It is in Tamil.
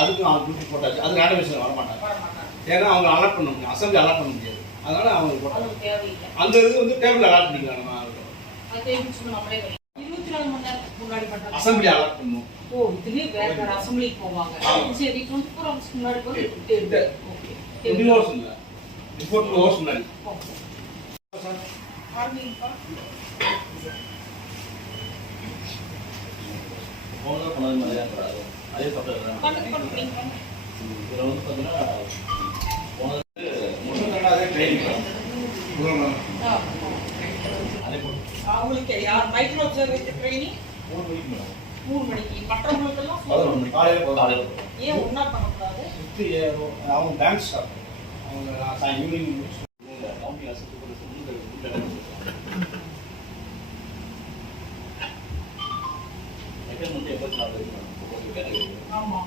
அதுக்கும் அவங்க டியூட்டி போட்டாச்சு. அது ரேண்டமைசேஷன் வர மாட்டாங்க. ஏன்னா அவங்க அலாட் பண்ண முடியும், அசம்பிளி அலாட் பண்ண முடியாது. அதனால அவங்க போட்டாங்க. அந்த இது வந்து டேபிள் அலாட் பண்ணிக்கலாம். நம்ம அசம்பிளி அலாட் பண்ணுவோம். ஓ, இதுலயே வேற அசம்பிளிக்கு போவாங்க. சரி, 24 hours முன்னாடி போய் ஓகே. 24 hours இல்ல. 24 hours முன்னாடி. போன பண்ணது மாதிரி தான் அதே சாப்பிட்டு இதில் வந்து பார்த்தீங்கன்னா போனது அதே ட்ரைனிங் அவங்களுக்கு யார் மைக்ரோ அப்சர்வேட்டரி ட்ரைனிங் 3 மணிக்கு மற்றவங்களுக்கெல்லாம் 11 மணிக்கு காலையில் ஏன் ஒன்றா பண்ணக்கூடாது? அவங்க பேங்க் ஸ்டாஃப் அவங்க ஈவினிங் கவுண்டிங் அசத்து எப்போ ஆமாம்